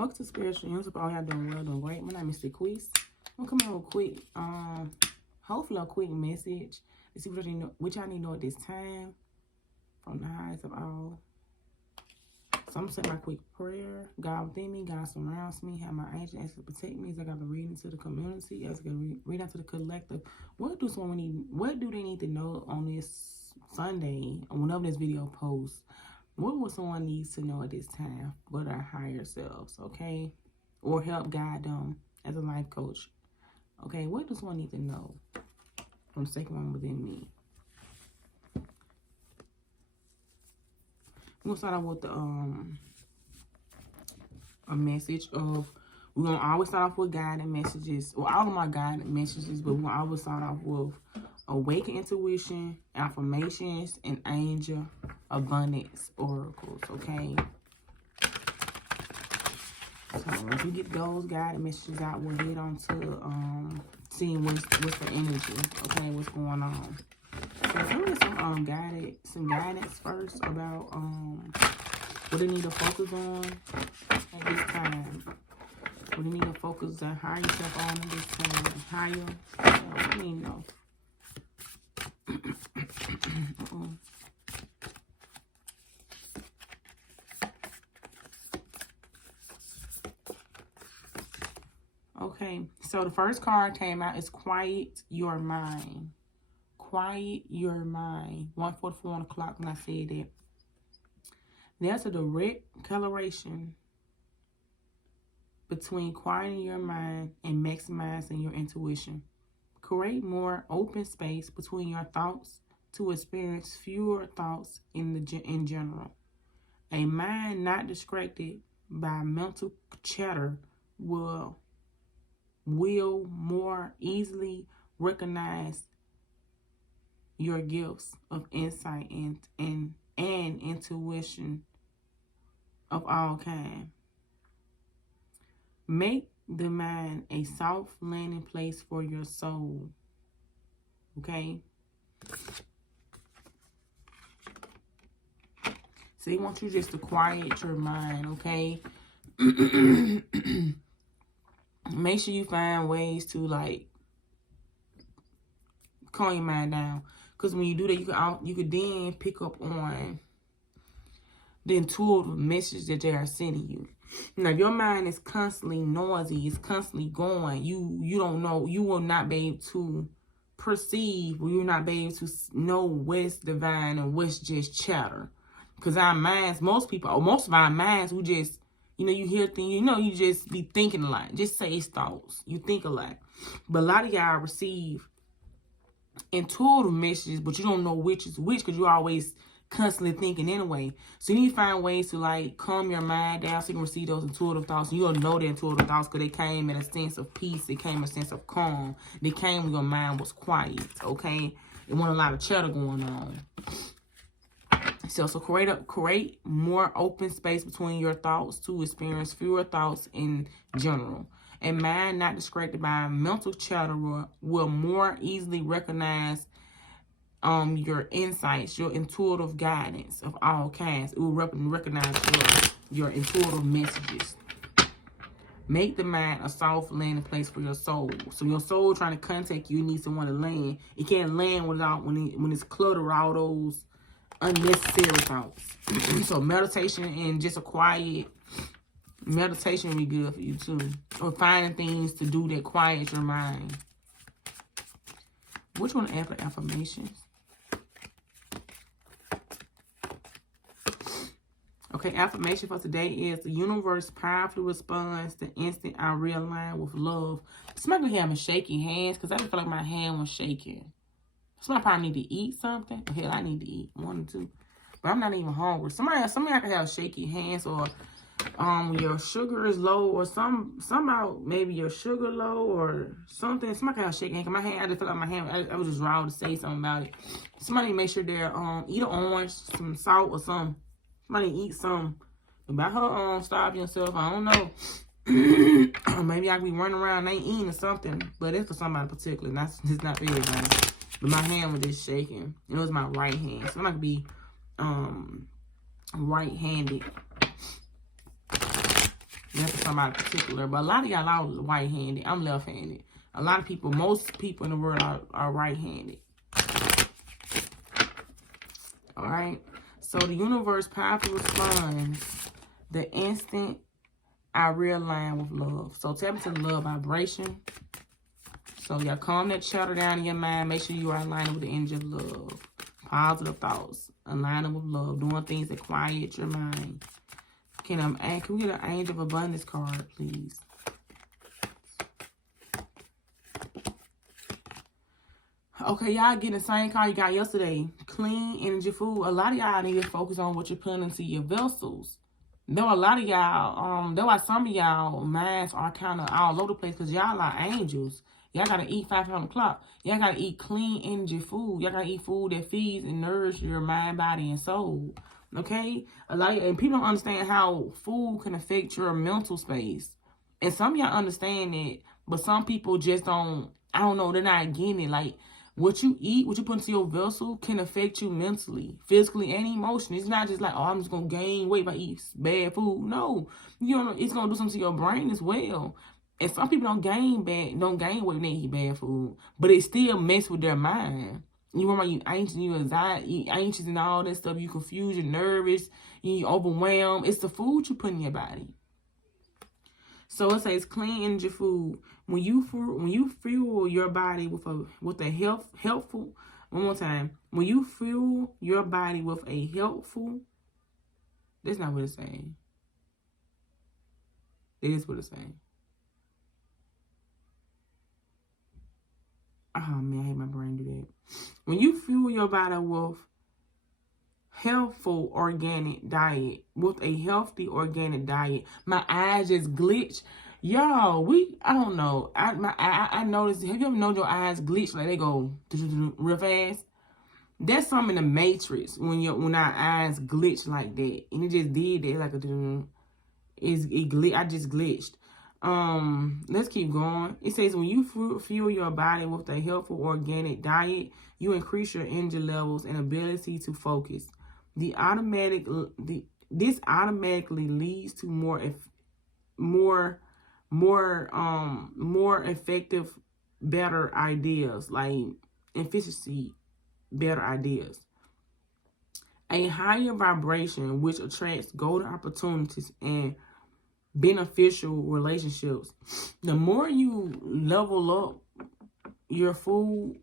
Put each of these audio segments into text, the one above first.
Welcome to Spiritual News. All y'all doing well, doing great. My name is Quiz. I'm gonna come in with a quick, hopefully a quick message to see what y'all need to know at this time from the highest of all. So I'm gonna say my quick prayer. God within me, God surrounds me, have my angels to protect me as I got to read into the community, as I got to read out to the collective. What do they need to know on this Sunday, or whenever this video posts? What would someone needs to know at this time for their higher selves, okay? Or help guide them as a life coach, okay? What does one need to know from the second one within me? We're gonna start off with a message of, we're gonna always start off with guiding messages, or all of my guiding messages, but we're gonna always start off with awakened intuition, affirmations, and angel abundance oracles, okay? So if you get those guided messages out, we'll head on to seeing what's the energy, okay, what's going on. So let's get some guidance first about what they need to focus on at this time. What they need to focus on, higher yourself on at this time. Higher, what do you know? Okay, so the first card came out is Quiet Your Mind. Quiet your mind. 1:44 on the clock when I said that. There's a direct correlation between quieting your mind and maximizing your intuition. Create more open space between your thoughts to experience fewer thoughts in general. A mind not distracted by mental chatter will more easily recognize your gifts of insight and intuition of all kinds. Make the mind a soft landing place for your soul. Okay? So they want you just to quiet your mind, okay? Make sure you find ways to, like, calm your mind down. Because when you do that, you could then pick up on the intuitive message that they are sending you. Now, if your mind is constantly noisy, it's constantly going, you don't know, you will not be able to perceive, or you'll not be able to know what's divine and what's just chatter. Because our minds, most of our minds, we just, you hear things, you just be thinking a lot. Just say it's thoughts. You think a lot. But a lot of y'all receive intuitive messages, but you don't know which is which because you're always constantly thinking anyway. So you need to find ways to, like, calm your mind down so you can receive those intuitive thoughts. And you'll know the intuitive thoughts because they came in a sense of peace. They came in a sense of calm. They came when your mind was quiet, okay? It wasn't a lot of chatter going on. So create more open space between your thoughts to experience fewer thoughts in general. A mind not distracted by mental chatter will more easily recognize your insights, your intuitive guidance of all kinds. It will recognize your intuitive messages. Make the mind a soft landing place for your soul. So your soul trying to contact you needs someone to land. It can't land without when it's cluttered with all those unnecessary thoughts. So meditation and just a quiet meditation will be good for you too. Or finding things to do that quiet your mind. Which one after affirmations? Okay, affirmation for today is the universe powerfully responds the instant I realign with love. Somebody having shaky hands because I just feel like my hand was shaking. Somebody probably need to eat something. Hell, I need to eat 1 or 2. But I'm not even hungry. Somebody can have shaky hands, or your sugar is low, or somehow maybe your sugar low or something. Somebody can have shaky hands. My hand, I just feel like my hand, I was just raw to say something about it. Somebody make sure they're eat an orange, some salt or something. Somebody eat some. About her stop yourself, I don't know. Maybe I can be running around and ain't eating or something. But it's for somebody particular. It's not for everybody. But my hand was just shaking. It was my right hand. So I'm not going to be right-handed. That's for somebody particular. But a lot of y'all are white-handed. I'm left-handed. A lot of people, most people in the world are right-handed. All right. So the universe powerfully responds the instant I realign with love. So tap into the love vibration. So y'all calm that chatter down in your mind. Make sure you are aligning with the energy of love. Positive thoughts. Aligning with love. Doing things that quiet your mind. Can we get an Angel of Abundance card, please? Okay, y'all getting the same card you got yesterday. Clean energy food. A lot of y'all need to focus on what you're putting into your vessels. There are a lot of y'all, there are some of y'all minds are kind of all over the place because y'all are angels. Y'all got to eat 5 o'clock. Y'all got to eat clean energy food. Y'all got to eat food that feeds and nourishes your mind, body, and soul. Okay? And people don't understand how food can affect your mental space. And some of y'all understand it, but some people just don't, I don't know, they're not getting it. Like, what you eat, what you put into your vessel can affect you mentally, physically, and emotionally. It's not just like, oh, I'm just going to gain weight if I eat bad food. No, it's going to do something to your brain as well. And some people don't gain weight when they eat bad food, but it still mess with their mind. You remember you anxious, you anxious and all that stuff. You confused, you're nervous, you overwhelmed. It's the food you put in your body. So it says clean energy food. When you fuel your body with a helpful, one more time. When you fuel your body with a helpful, that's not what it's saying. It is what it's saying. Oh man, I hate my brain do that. When you fuel your body with healthful organic diet, with a healthy organic diet, my eyes just glitch. Y'all, I don't know. I noticed. Have you ever known your eyes glitch like they go real fast? That's something in the Matrix when our eyes glitch like that, and it just did that like I just glitched. Let's keep going. It says when you fuel your body with a helpful organic diet, you increase your energy levels and ability to focus. This automatically leads to more effective, better ideas, like efficiency, better ideas. A higher vibration which attracts golden opportunities and beneficial relationships. The more you level up your food,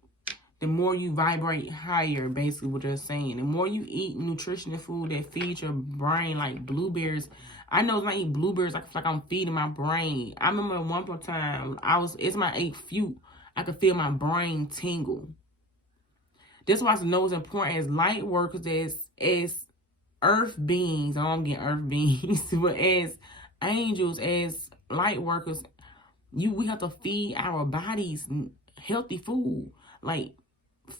the more you vibrate higher, basically what they're saying. The more you eat nutritional food that feeds your brain, like blueberries. I know when I eat blueberries, I feel like I'm feeding my brain. I remember one more time, it's my 8th fruit. I could feel my brain tingle. That's why I know it's important as light workers, as earth beings. I don't get earth beings, but as angels, as light workers, we have to feed our bodies healthy food, like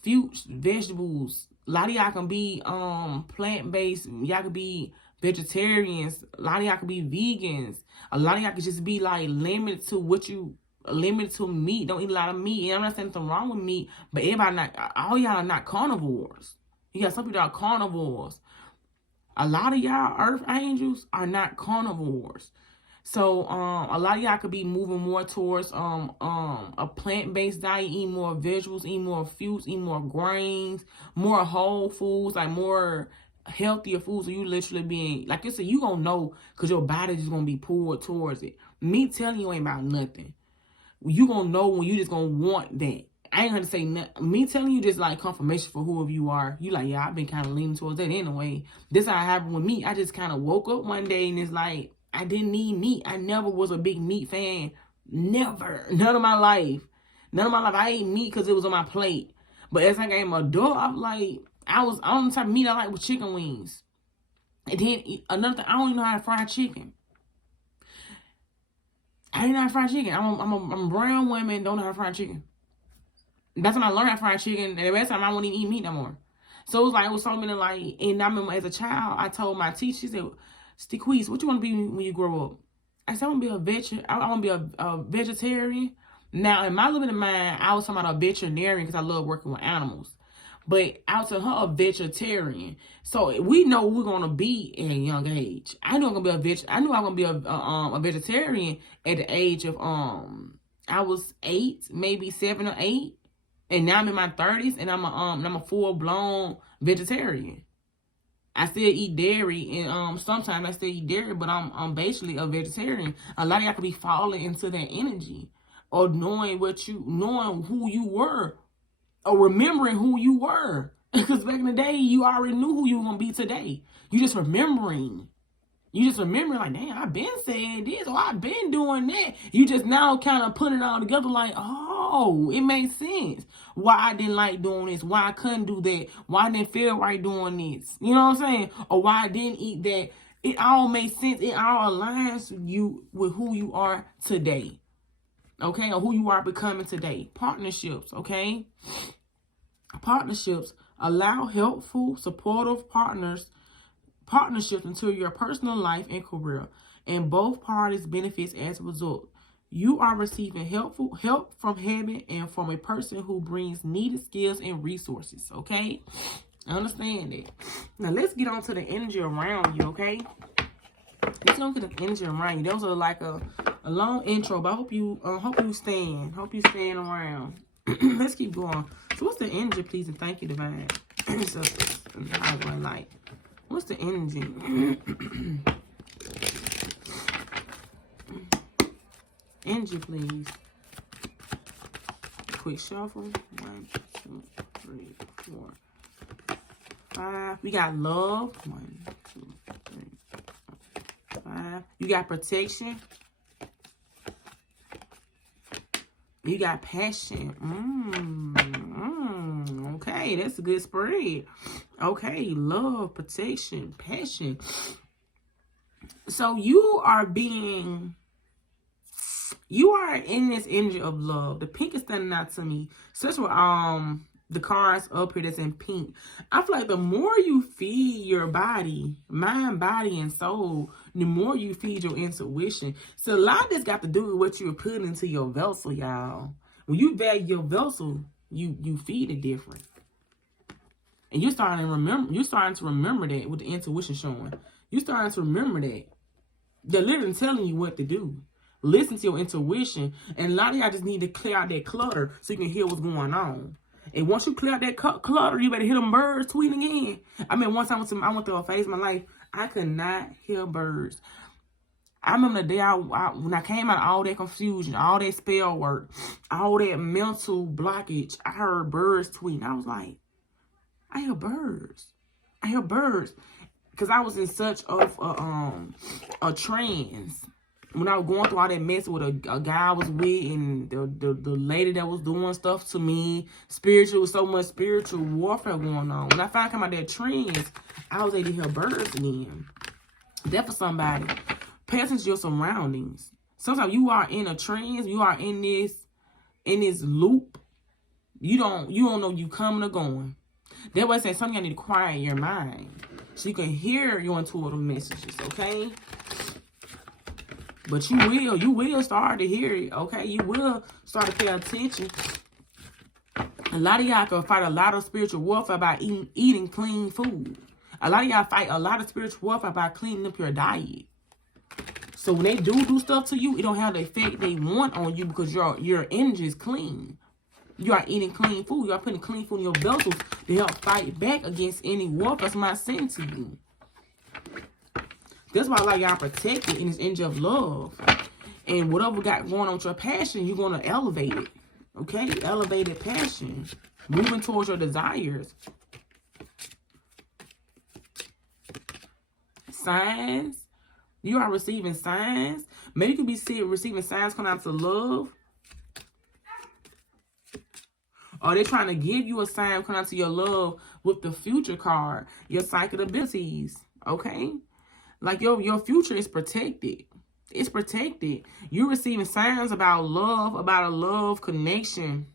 fruits, vegetables. A lot of y'all can be plant-based. Y'all can be vegetarians. A lot of y'all can be vegans. A lot of y'all can just be like limited to meat. Don't eat a lot of meat. And I'm not saying something wrong with meat, but all y'all are not carnivores. You got some people that are carnivores. A lot of y'all earth angels are not carnivores. So a lot of y'all could be moving more towards a plant-based diet, eating more vegetables, eating more fruits, eating more grains, more whole foods, like more healthier foods. So you literally being, like you said, you gonna know because your body just gonna be pulled towards it. Me telling you ain't about nothing. You gonna know when you just gonna want that. I ain't gonna say nothing. Me telling you just like confirmation for whoever you are. You like, yeah, I've been kind of leaning towards that anyway. This how it happened with me. I just kind of woke up one day and it's like, I didn't need meat. I never was a big meat fan. Never. None of my life. I ate meat because it was on my plate. But as I became an adult, I'm like, I was on the type of meat I like with chicken wings. And then another thing, I don't even know how to fry chicken. I didn't know how to fry chicken. I'm a brown woman, don't know how to fry chicken. That's when I learned how to fry chicken. And the rest of the time, I wouldn't even eat meat no more. So it was so many like, and I remember as a child, I told my teacher, she said, Stequise, what you want to be when you grow up? I said, I want to be a vegetarian. Now, in my little bit of mind, I was talking about a veterinarian because I love working with animals. But out to her, a vegetarian. So we know we're gonna be at a young age. I knew I'm gonna be I knew I'm gonna be a vegetarian at the age of I was 8, maybe 7 or 8, and now I'm in my 30s, and I'm a full blown vegetarian. I still eat dairy, and sometimes I still eat dairy, but I'm basically a vegetarian. A lot of y'all could be falling into that energy, or knowing who you were, or remembering who you were. Because back in the day, you already knew who you were gonna be today. You just remembering. Like, damn, I've been saying this, or I've been doing that. You just now kind of put it all together like, oh, it makes sense. Why I didn't like doing this, why I couldn't do that, why I didn't feel right doing this. You know what I'm saying? Or why I didn't eat that. It all makes sense. It all aligns with who you are today. Okay? Or who you are becoming today. Partnerships, okay? Partnerships allow helpful, supportive partnerships into your personal life and career, and both parties benefits as a result. You are receiving help from heaven and from a person who brings needed skills and resources. Okay, I understand that. Now let's get on to the energy around you. Okay, let's get on to the energy around you. Those are like a long intro, but I hope you stand. Hope you stand around. Let's keep going. So what's the energy, please, and thank you, divine. So, light. What's the energy? Energy, please. Quick shuffle. 1, 2, 3, 4, 5. We got love. 1, 2, 3, 4, 5. You got protection. You got passion. Okay, that's a good spread. Okay, love, protection, passion. So you are in this energy of love. The pink is standing out to me. Such with the cards up here that's in pink. I feel like the more you feed your body, mind, body, and soul, the more you feed your intuition. So a lot of this got to do with what you're putting into your vessel, y'all. When you value your vessel, you feed it different. And you're starting to remember that with the intuition showing. You're starting to remember that. They're literally telling you what to do. Listen to your intuition. And a lot of y'all just need to clear out that clutter so you can hear what's going on. And once you clear out that clutter, you better hear them birds tweeting again. I mean, one time I went through a phase of my life, I could not hear birds. I remember the day when I came out of all that confusion, all that spell work, all that mental blockage, I heard birds tweeting. I was like, I hear birds. Because I was in such of a trance. When I was going through all that mess with a guy I was with, and the lady that was doing stuff to me, so much spiritual warfare going on. When I finally come out of that trance, I was able to hear birds again. That for somebody. Pay attention to your surroundings. Sometimes you are in a trance, you are in this loop. You don't know you coming or going. That's why I say something you need to quiet your mind so you can hear your intuitive messages, okay? But you will start to hear it, okay? You will start to pay attention. A lot of y'all can fight a lot of spiritual warfare by eating clean food. A lot of y'all fight a lot of spiritual warfare by cleaning up your diet. So when they do stuff to you, it don't have the effect they want on you because your energy is clean. You are eating clean food. You are putting clean food in your vessels to help fight back against any warfare somebody sent to you. That's why y'all protected in this energy of love. And whatever got going on with your passion, you're going to elevate it. Okay? Elevated passion. Moving towards your desires. Signs. You are receiving signs. Maybe you can be receiving signs coming out to love. Or they're trying to give you a sign coming out to your love with the future card. Your psychic abilities. Okay? Like your future is protected. It's protected. You're receiving signs about love, about a love connection.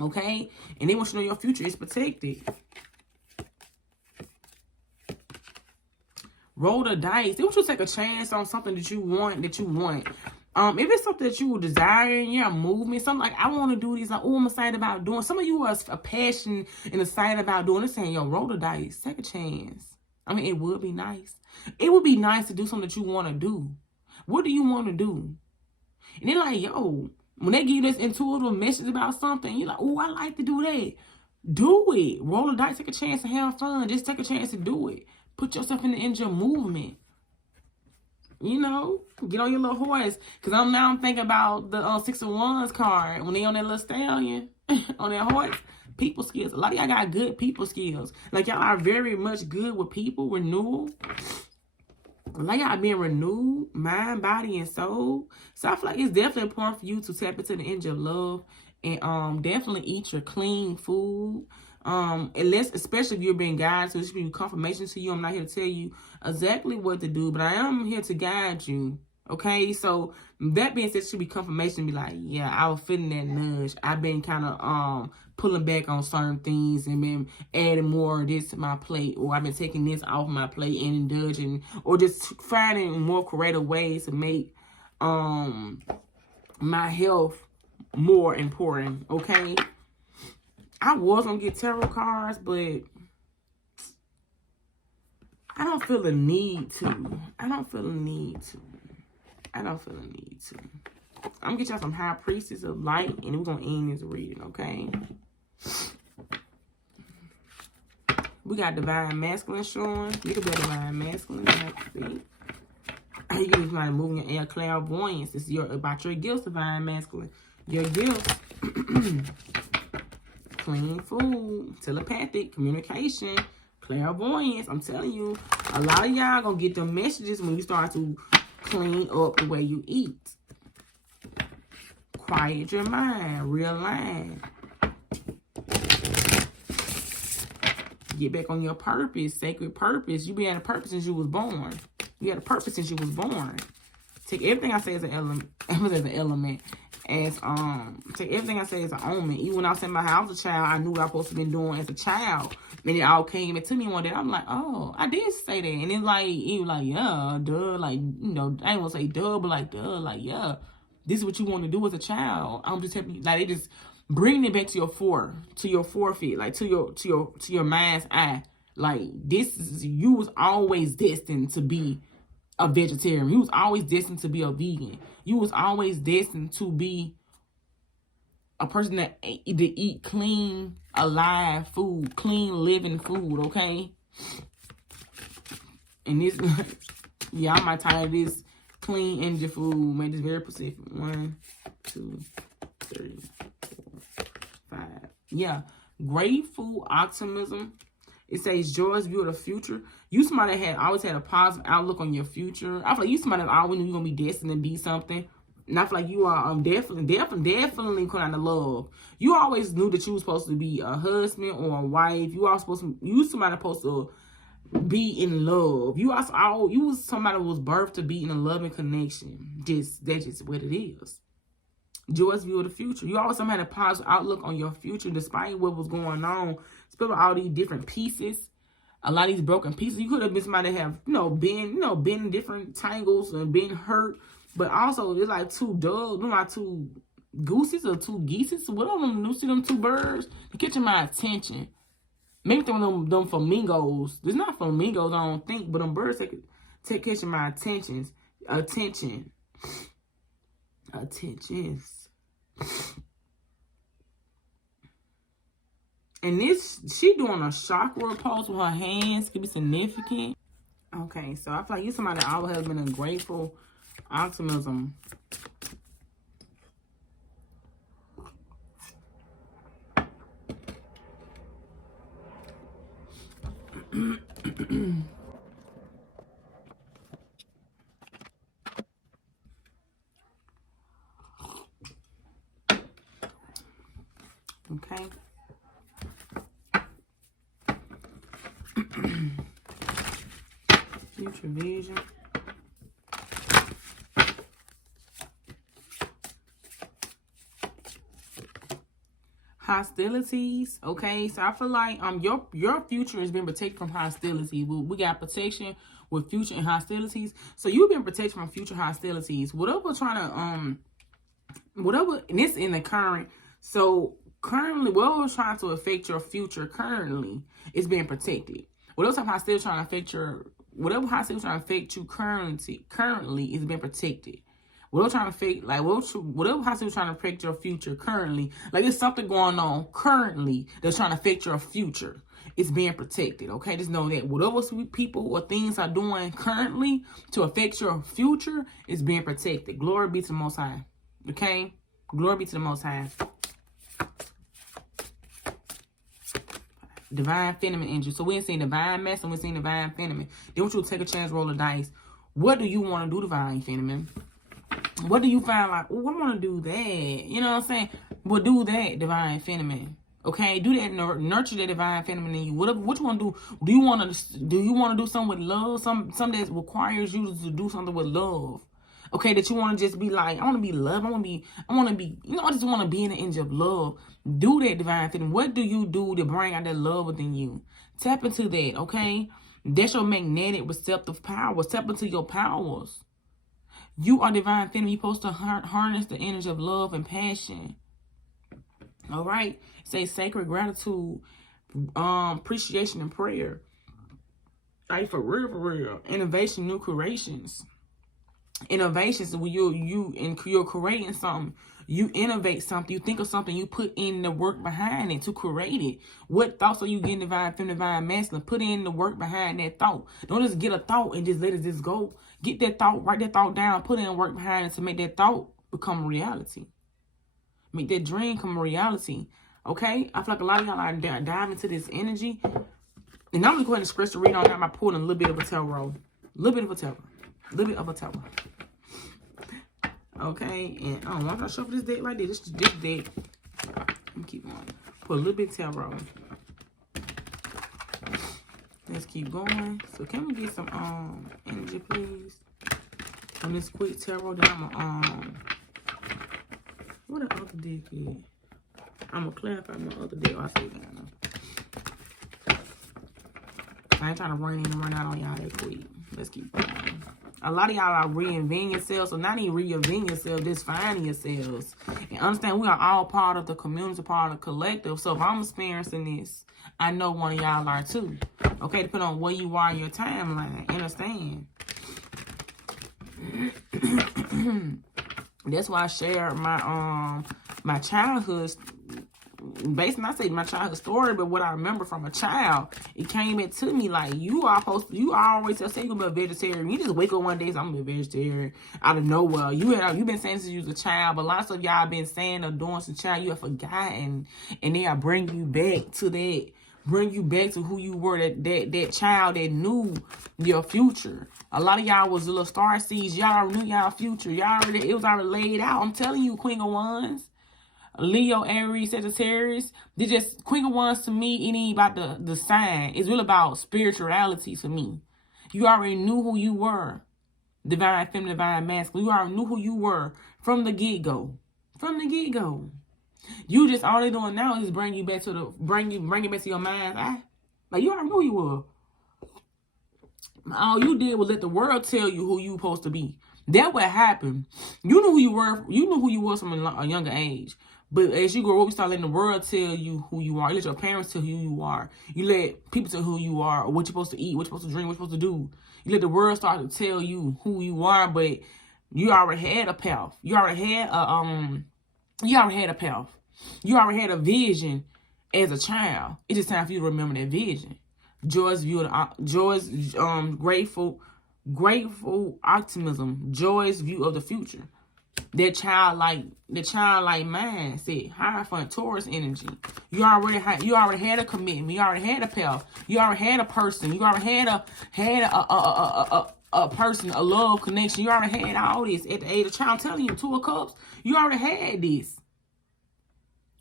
Okay? And they want you to know your future is protected. Roll the dice. They want you to take a chance on something that you want. If it's something that you desire in your movement, something like, I want to do this, like, oh, I'm excited about doing. Some of you are a passion and excited about doing this, saying, yo, roll the dice, take a chance. I mean, it would be nice. It would be nice to do something that you want to do. What do you want to do? And they're like, yo, when they give you this intuitive message about something, you're like, oh, I like to do that. Do it. Roll the dice, take a chance to have fun. Just take a chance to do it. Put yourself in the engine movement. You know, get on your little horse. Because I'm thinking about the 6 of Wands card. When they on that little stallion, on that horse. People skills. A lot of y'all got good people skills. Like, y'all are very much good with people. Renewal. Like, y'all being renewed. Mind, body, and soul. So, I feel like it's definitely important for you to tap into the engine of love. And definitely eat your clean food. Unless, especially if you're being guided, so it should be confirmation to you. I'm not here to tell you exactly what to do, but I am here to guide you. Okay, so that being said, it should be confirmation. Be like, yeah, I was feeling that nudge. I've been kind of pulling back on certain things and been adding more of this to my plate, or I've been taking this off my plate and indulging, or just finding more creative ways to make my health more important. Okay. I was gonna get tarot cards, but I don't feel the need to. I'm gonna get y'all some High Priestess of Light, and we're gonna end this reading, okay? We got Divine Masculine showing. You can be Divine Masculine. You can use my moving your air clairvoyance. This is about your gifts, Divine Masculine. Your gifts. Clean food, telepathic, communication, clairvoyance. I'm telling you, a lot of y'all gonna get them messages when you start to clean up the way you eat. Quiet your mind, realign. Get back on your purpose, sacred purpose. You been at a purpose since you was born. You had a purpose since you was born. Take everything I say as an element, take everything I say as an omen. Even when I was in my house as a child, I knew what I was supposed to be doing as a child. And it all came into me one day. I'm like, oh, I did say that. And it's like, it was like, yeah, duh. Like, you know, I ain't gonna say duh, but like, duh. Like, yeah, this is what you want to do as a child. I'm just happy. Like, they just bringing it back to your forefeet, like to your mind's eye. Like, you was always destined to be a vegetarian. You was always destined to be a vegan. You was always destined to be a person that eat clean, alive food, clean living food, okay? And this, yeah, I might title this clean energy food. Make this very specific. 1, 2, 3, 4, 5. Yeah, grateful optimism. It says joyous view of the future. You somebody that always had a positive outlook on your future. I feel like you somebody that always knew you're gonna be destined to be something. And I feel like you are definitely kind of love. You always knew that you were supposed to be a husband or a wife. You somebody supposed to be in love. You was somebody who was birthed to be in a loving connection. That's just what it is. Joyous view of the future. You always had a positive outlook on your future despite what was going on. Especially all these different pieces. A lot of these broken pieces. You could have been somebody that have, been in different tangles and been hurt. But also, it's like two doves, like two gooses or two geeses, whatever. You see them two birds? They're catching my attention. Maybe them flamingos. There's not flamingos, I don't think, but them birds catching my attention. Attentions. And she doing a chakra pose with her hands. Could be significant. Okay, so I feel like you somebody that always has been a grateful optimism. Okay. Future vision. hostilities. Okay, so I feel like your future has been protected from hostility. We got protection with future and hostilities. So you've been protected from future hostilities. Whatever trying to whatever, and this in the current. So currently, whatever's trying to affect your future currently is being protected. Whatever type of hostility trying to affect you currently is being protected. Whatever trying to affect, like whatever hostility trying to affect your future currently, like there's something going on currently that's trying to affect your future. It's being protected. Okay, just know that whatever people or things are doing currently to affect your future is being protected. Glory be to the Most High. Okay, glory be to the Most High. Divine feminine energy. So we're seeing divine masculine, we're seeing divine feminine. Then want you to take a chance, roll the dice. What do you want to do, divine feminine? What do you find like, oh, I want to do that? You know what I'm saying? Well, do that, divine feminine. Okay, do that, nurture that divine feminine in you. What you want to do? Do you want to do something with love? Something that requires you to do something with love. Okay, that you want to just be like, I want to be loved. I want to be, I just want to be in the energy of love. Do that, divine feminine. What do you do to bring out that love within you? Tap into that, okay? That's your magnetic receptive power. Tap into your powers. You are divine feminine. You're supposed to harness the energy of love and passion. All right? Say sacred gratitude, appreciation and prayer. Like for real. Innovation, new creations. Innovations, when you're creating something, you innovate something, you think of something, you put in the work behind it to create it. What thoughts are you getting, divine feminine, divine masculine? Put in the work behind that thought. Don't just get a thought and just let it just go. Get that thought, write that thought down, put in work behind it to make that thought become reality. Make that dream come a reality. Okay? I feel like a lot of y'all are diving into this energy. And I'm going to go ahead and scratch the read on that by pulling a little bit of a tarot. A little bit of a tower. Okay, and I'm not sure if this deck like this. This deck. Let me keep going. Put a little bit of tarot. Let's keep going. So can we get some energy, please? On this quick tarot, then I'm what the other deck is? I'm gonna clarify my other deck. I'll say that. I ain't trying to run in and run out on y'all that quick. Let's keep going. A lot of y'all are reinventing yourselves, so not even reinventing yourselves, just finding yourselves. And understand we are all part of the community, part of the collective. So if I'm experiencing this, I know one of y'all are too. Okay, depending on where you are in your timeline. Understand? That's why I share my my childhood. Basically, I say my childhood story, but what I remember from a child, it came into me like you always say you're gonna be a vegetarian. You just wake up one day and say, I'm gonna be a vegetarian out of nowhere. You've been saying since you was a child, but lots of y'all been saying or doing since a child, you have forgotten, and they are bringing you back to that. Bring you back to who you were, that child that knew your future. A lot of y'all was little star seeds. Y'all knew y'all future. It was already laid out. I'm telling you, Queen of Wands. Leo, Aries, Sagittarius, they just, Queen of Wands to me, it ain't about the sign. It's really about spirituality to me. You already knew who you were. Divine feminine, divine masculine. You already knew who you were from the get-go. From the get-go. You just, all they doing now is bring you back to bring it back to your mind's eye. Like, you already knew who you were. All you did was let the world tell you who you supposed to be. That what happened. You knew who you were. You knew who you was from a younger age. But as you grow up, you start letting the world tell you who you are. You let your parents tell who you are. You let people tell who you are, or what you're supposed to eat, what you're supposed to drink, what you're supposed to do. You let the world start to tell you who you are, but you already had a path. You already had a path. You already had a vision as a child. It's just time for you to remember that vision. Joy's grateful optimism, joy's view of the future. That childlike mindset, high front Taurus energy. You already had a commitment. You already had a path. You already had a person. You already had a person, a love connection. You already had all this at the age of child. I'm telling you, 2 of Cups. You already had this.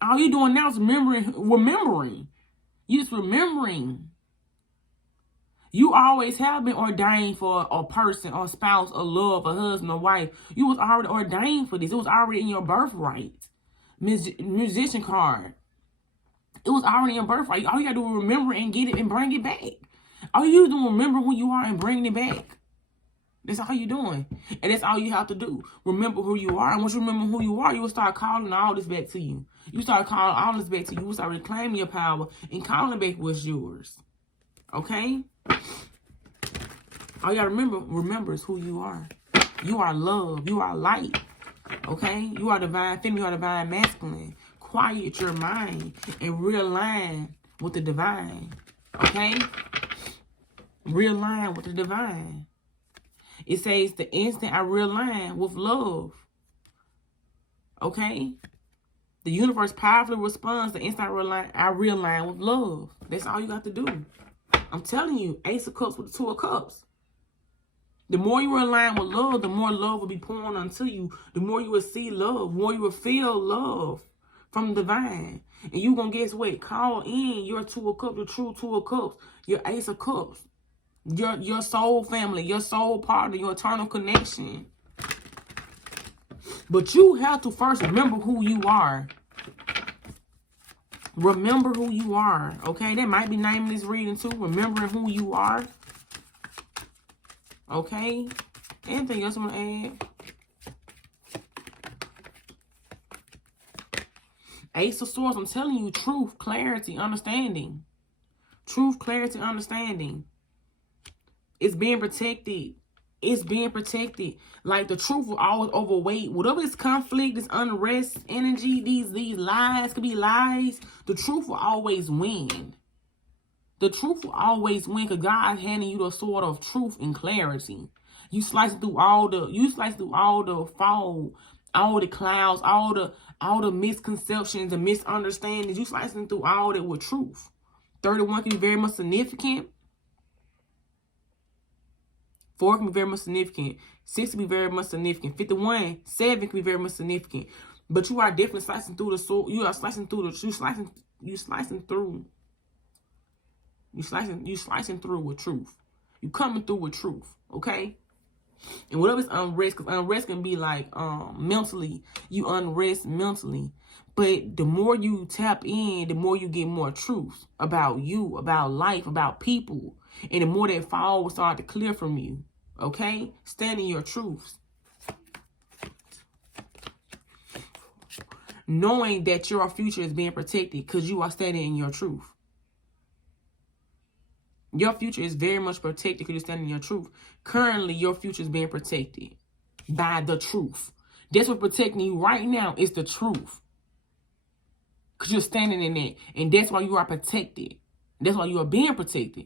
All you're doing now is remembering. You just remembering. You always have been ordained for a person, or spouse, or love, a husband, or wife. You was already ordained for this. It was already in your birthright. Musician card. It was already your birthright. All you gotta do is remember and get it and bring it back. All you do is remember who you are and bring it back. That's all you're doing. And that's all you have to do. Remember who you are. And once you remember who you are, you will start calling all this back to you. You start calling all this back to you. You will start reclaiming your power and calling back what's yours. Okay? All you gotta remember is who you are. You are love. You are light. Okay? You are divine feminine. You are divine masculine. Quiet your mind and realign with the divine. Okay? Realign with the divine. It says the instant I realign with love. Okay? The universe powerfully responds the instant I realign with love. That's all you got to do. I'm telling you, Ace of Cups with the Two of Cups. The more you align with love, the more love will be poured unto you. The more you will see love, the more you will feel love from the divine. And you gonna guess what? Call in your Two of Cups, your true Two of Cups, your Ace of Cups. Your soul family, your soul partner, your eternal connection. But you have to first remember who you are. Remember who you are. Okay? That might be naming this reading too. Remembering who you are. Okay? Anything else you want to add? Ace of Swords, I'm telling you, truth, clarity, understanding. Truth, clarity, understanding. It's being protected. It's being protected. Like the truth will always overweight. Whatever this conflict, this unrest energy, these lies, could be lies. The truth will always win. The truth will always win because God's handing you the sword of truth and clarity. You slice through all the fog, all the clouds, all the misconceptions and misunderstandings. You slicing through all that with truth. 31 can be very much significant. 4 can be very much significant. 6 can be very much significant. 51, 7 can be very much significant. But you are definitely slicing through the soul. You are slicing through the. You slicing through. You slicing through with truth. You coming through with truth. Okay. And whatever is unrest, because unrest can be like mentally. You unrest mentally. But the more you tap in, the more you get more truth about you, about life, about people. And the more that fog will start to clear from you. Okay? Stand in your truths. Knowing that your future is being protected because you are standing in your truth. Your future is very much protected because you're standing in your truth. Currently, your future is being protected by the truth. That's what's protecting you right now is the truth. Because you're standing in it. And that's why you are protected. That's why you are being protected.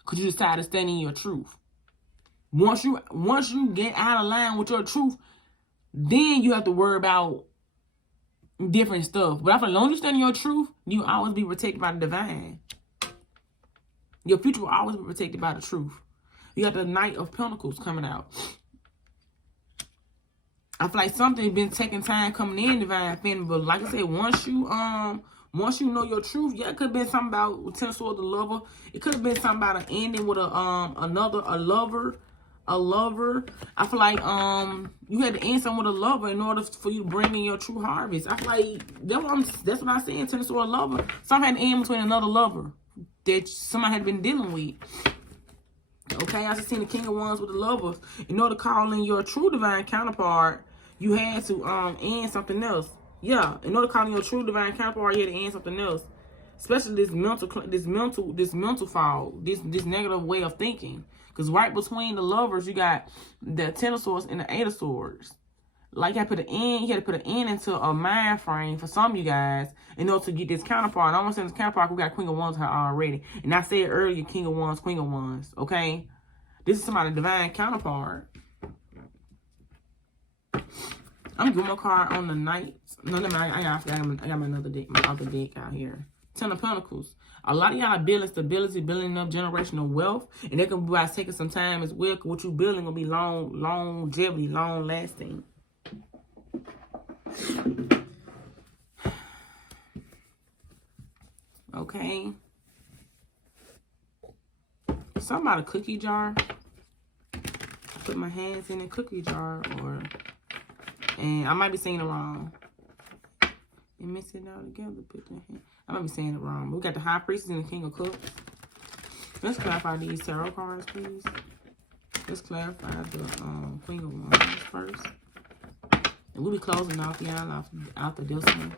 Because you decide to stand in your truth. Once you get out of line with your truth, then you have to worry about different stuff. But I feel like as long as you stand in your truth, you always be protected by the divine. Your future will always be protected by the truth. You got the Knight of Pentacles coming out. I feel like something's been taking time coming in, divine feminine. But like I said, once you know your truth, yeah, it could have been something about Ten of Swords, the lover. It could have been something about an ending with a lover. I feel like you had to end something with a lover in order for you to bring in your true harvest. I feel like that's what I'm saying. Ten of Swords, lover. Something had to end between another lover that somebody had been dealing with. Okay, I just seen the King of Wands with the lovers. In order to call in your true divine counterpart, you had to end something else. Yeah, in order to call in your true divine counterpart, you had to end something else. Especially this mental fog, this negative way of thinking. Because right between the lovers, you got the Ten of Swords and the Eight of Swords. Like you had to put an end into a mind frame for some of you guys in order to get this counterpart. And I'm gonna say this counterpart, we got Queen of Wands already. And I said earlier, King of Wands, Queen of Wands. Okay? This is somebody's divine counterpart. I'm doing my card on the Knight. No, I got my other deck out here. Ten of Pentacles. A lot of y'all are building stability, building up generational wealth. And that can be by taking some time as well. Because what you're building will be longevity, long lasting. Okay. Something about a cookie jar. Put my hands in a cookie jar, and I might be saying it wrong. And mix it all together. Put the hand. I might be saying it wrong. But we got the High Priestess and the King of Cups. Let's clarify these tarot cards, please. Let's clarify the Queen of Wands first. And we'll be closing off y'all after this one.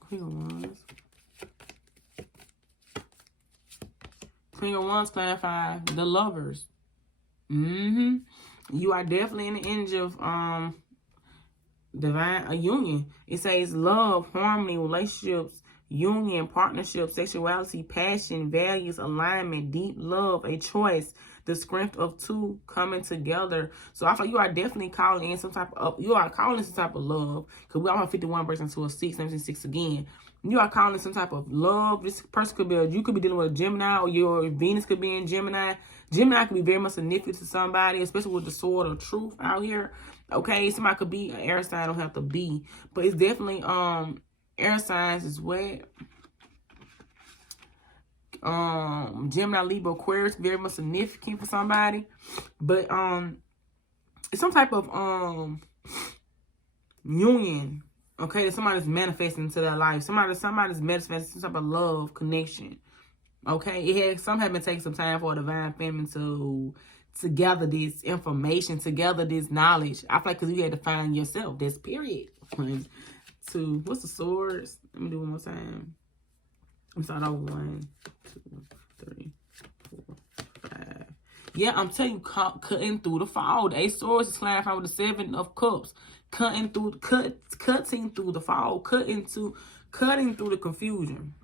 Queen of Wands. Queen of Wands clarify the Lovers. You are definitely in the energy of divine union. It says love, harmony, relationships, union, partnership, sexuality, passion, values, alignment, deep love, a choice, the strength of two coming together. So I feel you are definitely calling in some type of, you are calling some type of love. Because we all have 51 breaks into a 6, 6 again. You are calling some type of love. This person could be, you could be dealing with a Gemini, or your Venus could be in Gemini. Gemini could be very much significant to somebody, especially with the sword of truth out here. Okay, somebody could be an air sign, don't have to be. But it's definitely air signs is what? Gemini, Libra, Aquarius, very much significant for somebody. But it's some type of union, okay, that somebody's manifesting into their life. Somebody's manifesting some type of love connection. Okay, some have been taking some time for a divine feminine to gather this information, to gather this knowledge. I feel like because you had to find yourself. That's period. To what's the swords? Let me do one more time. I'm starting over 1, 2, 3, 4, 5. Yeah, I'm telling you, cutting through the fog. The 8 swords is clarifying with the 7 of cups. Cutting through the fog, cutting through the confusion.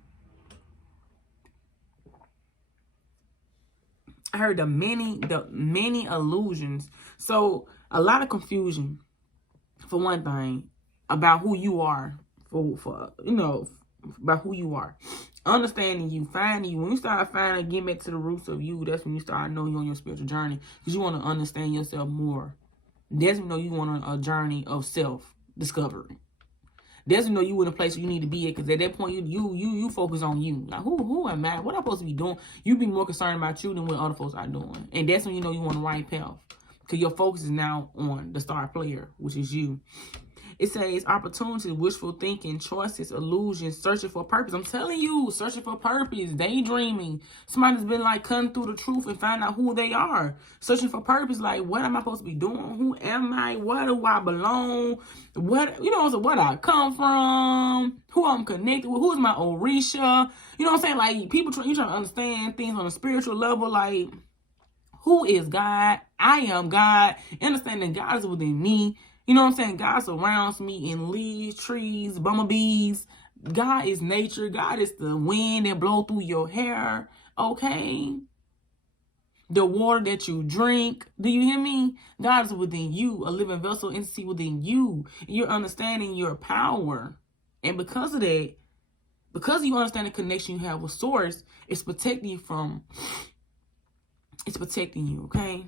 I heard the many illusions. So a lot of confusion, for one thing, about who you are, for you know, about who you are. Understanding you, finding you. When you start finding, getting back to the roots of you, that's when you start knowing you're on your spiritual journey. Because you want to understand yourself more. That's when you know you want a journey of self-discovery. That's when you know you in a place where you need to be at. Because at that point, you focus on you. Like, who am I? What am I supposed to be doing? You be more concerned about you than what other folks are doing. And that's when you know you on the right path. Because your focus is now on the star player, which is you. It says opportunities, wishful thinking, choices, illusions, searching for purpose. I'm telling you, searching for purpose, daydreaming. Somebody's been like cutting through the truth and find out who they are. Searching for purpose, like what am I supposed to be doing? Who am I? Where do I belong? What, you know, so what I come from, who I'm connected with, who's my Orisha. You know what I'm saying? Like people you trying to understand things on a spiritual level, like who is God? I am God. Understanding God is within me. You know what I'm saying? God surrounds me in leaves, trees, bumblebees. God is nature. God is the wind that blows through your hair. Okay? The water that you drink. Do you hear me? God is within you. A living vessel entity within you. You're understanding your power. And because of that, because you understand the connection you have with Source, it's protecting you from... It's protecting you, okay?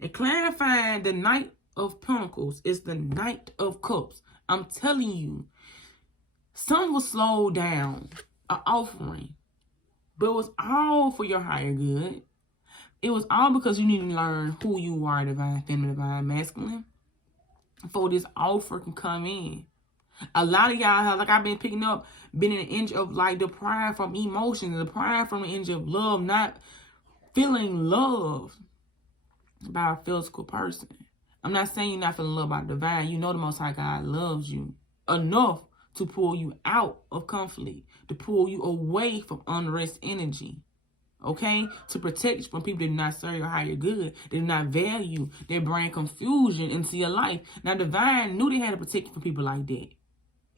And clarifying the Knight of Pentacles is the Knight of Cups. I'm telling you, some will slow down an offering, but it was all for your higher good. It was all because you need to learn who you are, divine feminine, divine masculine, before this offer can come in. A lot of y'all have, like I've been picking up, been in the energy of like deprived from emotions, deprived from the energy of love, not feeling love by a physical person. I'm not saying you're not feeling love by the divine. You know the Most High God loves you enough to pull you out of conflict, to pull you away from unrest energy, okay? To protect you from people that do not serve your higher good, they do not value, they bring confusion into your life. Now, divine knew they had to protect you from people like that,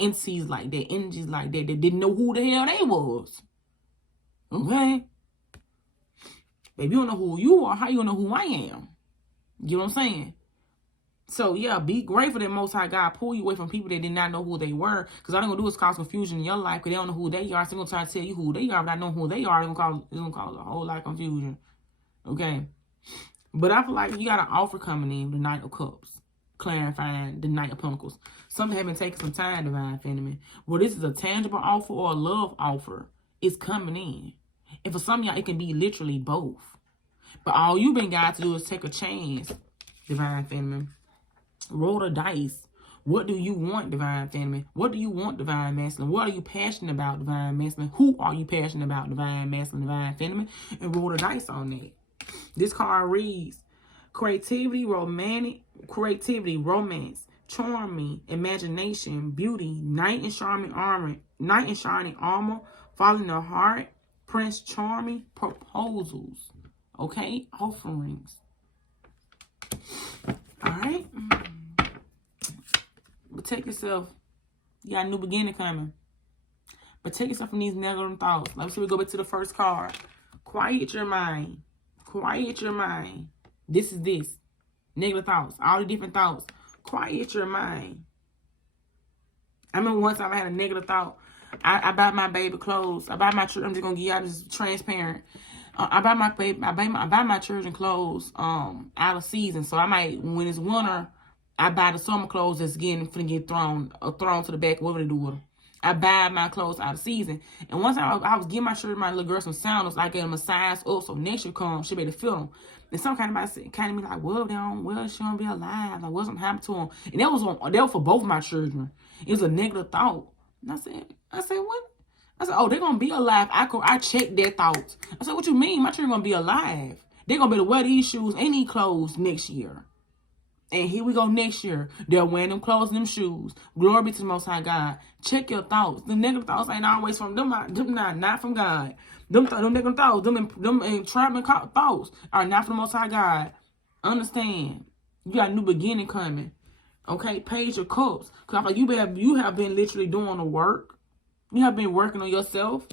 entities like that, energies like that, that didn't know who the hell they was, okay? Baby, you don't know who you are, how you know who I am? You know what I'm saying? So, yeah, be grateful that Most High God pull you away from people that did not know who they were. Because all they're going to do is cause confusion in your life because they don't know who they are. So they're going to try to tell you who they are, but not knowing who they are. It's going to cause a whole lot of confusion. Okay? But I feel like you got an offer coming in, the Knight of Cups. Clarifying the Knight of Pentacles. Something have been taking some time, divine feminine. Well, this is a tangible offer or a love offer. It's coming in. And for some of y'all, it can be literally both. But all you've been got to do is take a chance, Divine Feminine. Roll the dice. What do you want, Divine Feminine? What do you want, Divine Masculine? What are you passionate about, Divine Masculine? Who are you passionate about, Divine Masculine, Divine Feminine? And roll the dice on that. This card reads, creativity, romance, charming, imagination, beauty, knight in shining armor, following the heart, Prince Charming, proposals, okay, offerings. All right. Protect yourself. You got a new beginning coming. Protect yourself from these negative thoughts. Let me see. We go back to the first card. Quiet your mind. Quiet your mind. This is this. Negative thoughts. All the different thoughts. Quiet your mind. I remember one time I had a negative thought. I buy my baby clothes. I buy my children. I'm just gonna give y'all this transparent. I buy my children clothes out of season. So I might, when it's winter, I buy the summer clothes that's finna get thrown to the back, whatever they do with them. I buy my clothes out of season. And one time I was giving my children, my little girl, some sandals. I gave them a size up so next year comes, she'll be able to feel them. And some kind of me like, well, she don't be alive. Like, what's happened to them? And that was for both of my children. It was a negative thought. And I said, what? I said, oh, they're going to be alive. I checked their thoughts. I said, what you mean? My children going to be alive. They're going to be able to wear these shoes and these clothes next year. And here we go next year. They're wearing them clothes and them shoes. Glory be to the Most High God. Check your thoughts. The negative thoughts ain't always from them. Not from God. Them negative thoughts, them entrapment thoughts are not from the Most High God. Understand. You got a new beginning coming. Okay? Page your cups. Because like you have been literally doing the work. You have been working on yourself.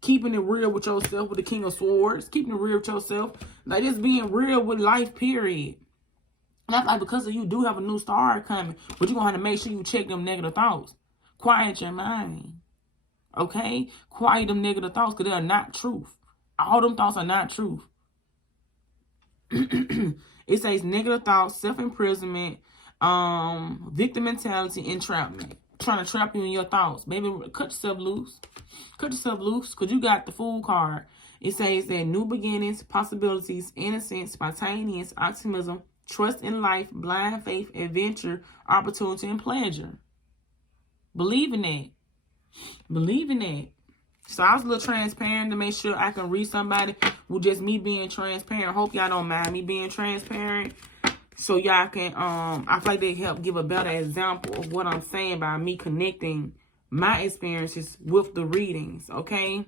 Keeping it real with yourself with the King of Swords. Keeping it real with yourself. Like just being real with life, period. Not like because of you do have a new star coming, but you're going to have to make sure you check them negative thoughts. Quiet your mind. Okay? Quiet them negative thoughts because they are not truth. All them thoughts are not truth. It says negative thoughts, self-imprisonment, victim mentality, entrapment. Trying to trap you in your thoughts. Baby, cut yourself loose. Cut yourself loose because you got the Fool card. It says that new beginnings, possibilities, innocence, spontaneous, optimism, trust in life, blind faith, adventure, opportunity, and pleasure. Believe in that. Believe in that. So I was a little transparent to make sure I can read somebody with just me being transparent. I hope y'all don't mind me being transparent. So y'all can, I feel like they help give a better example of what I'm saying by me connecting my experiences with the readings, okay?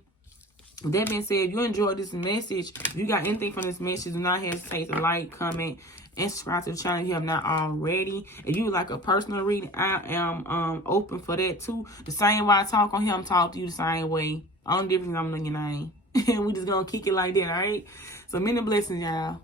With that being said, if you enjoyed this message, if you got anything from this message, do not hesitate to like, comment, and subscribe to the channel if you have not already. If you would like a personal reading, I am open for that too. The same way I talk on here, I'm talking to you the same way. Only difference, I'm knowing your name. And we just gonna kick it like that, all right? So many blessings, y'all.